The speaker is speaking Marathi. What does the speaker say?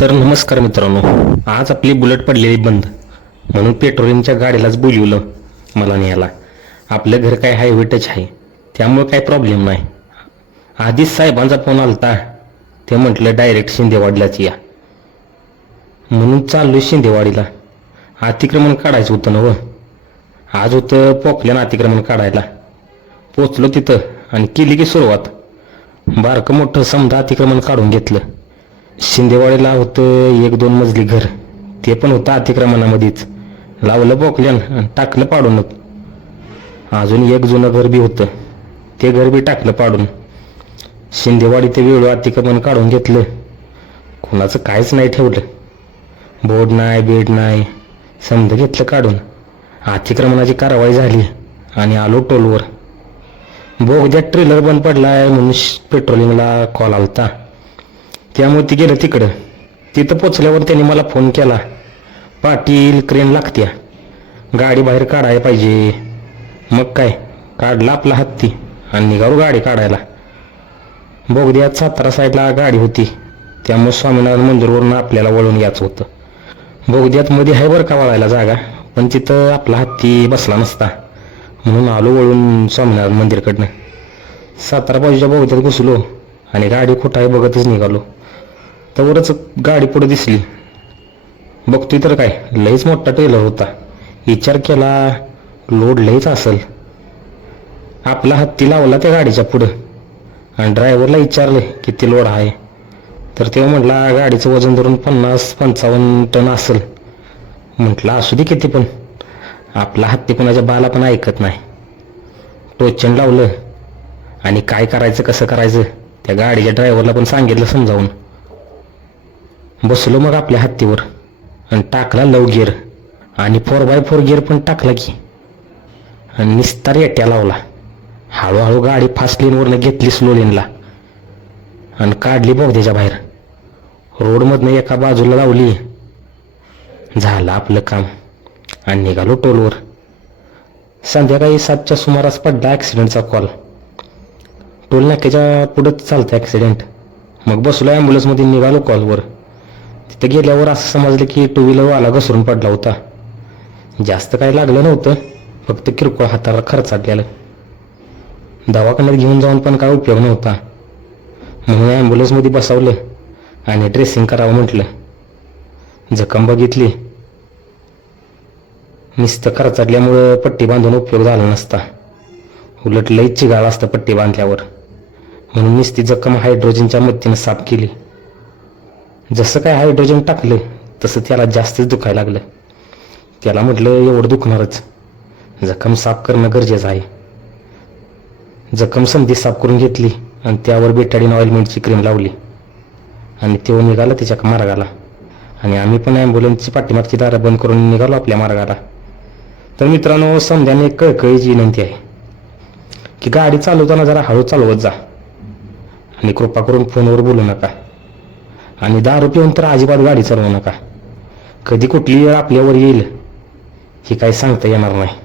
तर नमस्कार मित्रांनो आज आपली बुलेट पडलेली बंद. म्हणून पेट्रोलिंगच्या गाडीलाच बोलवलं मला न्यायला आपलं घर काय हायवे टच आहे त्यामुळे काय प्रॉब्लेम नाही. आधीच साहेबांचा फोन आलता ते म्हटलं डायरेक्ट शिंदेवाडीलाच या. म्हणून चाललो शिंदेवाडीला. अतिक्रमण काढायचं होतं ना व आज होतं पोखल्यानं अतिक्रमण काढायला. पोचलो तिथं आणि केली की सुरुवात. बारकं मोठं समजा अतिक्रमण काढून घेतलं. शिंदेवाडीला होतं एक दोन मजली घर. ते पण होतं अतिक्रमणामध्येच. लावलं बोकल्यान आणि टाकलं पाडूनच अजून एक जुनं घर बी होतं. ते घर बी टाकलं पाडून. शिंदेवाडी ते वेळू अतिक्रमण काढून घेतलं. कुणाचं काहीच नाही ठेवलं. बोर्ड नाही बेड नाही. समजा घेतलं काढून. अतिक्रमणाची कारवाई झाली आणि आलो टोलवर. बोगद्यात ट्रेलर बंद पडलाय म्हणून पेट्रोलिंगला कॉल आलता. त्यामुळे ती गेलं तिकडं. तिथं पोचल्यावर त्यांनी मला फोन केला. पाटील क्रेन लागत्या. गाडी बाहेर काढायला पाहिजे. मग काय? काढला आपला हत्ती आणि निघालो गाडी काढायला. बोगद्यात सातारा साईडला गाडी होती. त्यामुळे स्वामीनारायण मंदिरवरून आपल्याला वळून यायचं होतं. बोगद्यात मध्ये आहे बरं का वळायला जागा? पण तिथं आपला हत्ती बसला नसता. म्हणून आलो वळून स्वामीनारायण मंदिरकडनं. सातारा बाजूच्या बोगद्यात घुसलो आणि गाडी कुठं आहे बघतच निघालो. त्यावरच गाडी पुढे दिसली. बघतोय तर काय लईच मोठा टेलर होता. विचार केला लोड लईच असेल. आपला हत्ती लावला त्या गाडीच्या पुढं. आणि ड्रायव्हरला विचारले किती लोड आहे. तर तेव्हा म्हटला गाडीचं वजन धरून पन्नास पंचावन्न टन असेल. म्हटलं असू दे किती पण. आपला हत्ती कोणाच्या बाला पण ऐकत नाही. टोचन लावलं. आणि काय करायचं कसं करायचं त्या गाडीच्या ड्रायव्हरला पण सांगितलं समजावून. बसलो मग आपल्या हत्तीवर आणि टाकला लव गिअर. आणि फोर बाय फोर गिअर पण टाकला की. आणि निस्तार येट्या लावला. हळूहळू गाडी फास्ट लेनवरनं घेतली स्लो लेनला आणि काढली बोगद्याच्या बाहेर. रोडमधनं एका बाजूला लावली. झालं आपलं काम. आणि निघालो टोलवर. संध्याकाळी सातच्या सुमारास पडला ॲक्सिडेंटचा कॉल टोल नाक्याच्या पुढंच चालतं ॲक्सिडेंट मग बसलो ॲम्ब्युलन्समध्ये निघालो कॉलवर तिथं गेल्यावर असं समजलं की टू व्हीलरवाला घसरून पडला होता. जास्त काही लागलं नव्हतं फक्त किरकोळ हाताला खर्चाटलेलं दवाखान्यात घेऊन जाऊन पण काय उपयोग नव्हता. म्हणून ॲम्ब्युलन्समध्ये बसवलं आणि ड्रेसिंग करावं म्हटलं. जखम बघितली. नुसतं खर्चाडल्यामुळं पट्टी बांधून उपयोग झाला नसता. उलट लईच चिगाळ असतं पट्टी बांधल्यावर. म्हणून नुसती जखम हायड्रोजनच्या मदतीनं साफ केली. जसं काय हायड्रोजन टाकलं तसं त्याला जास्तच दुखायला लागलं त्याला म्हटलं एवढं दुखणारच. जखम साफ करणं गरजेचं आहे. जखम संधी साफ करून घेतली आणि त्यावर बेटाडीन ऑइलमेंटची क्रीम लावली. आणि तो निघाला त्याच्या मार्गाला. आणि आम्ही पण ॲम्ब्युलन्सची पाठीमागची दारं बंद करून निघालो आपल्या मार्गाला. तर मित्रांनो समजाने कळकळीची विनंती आहे की गाडी चालवताना जरा हळू चालवत जा. आणि कृपा करून फोनवर बोलू नका. आणि दारू पिऊन तर अजिबात गाडी चालवू नका. कधी कुठली वेळ आपल्यावर येईल हे काही सांगता येणार नाही.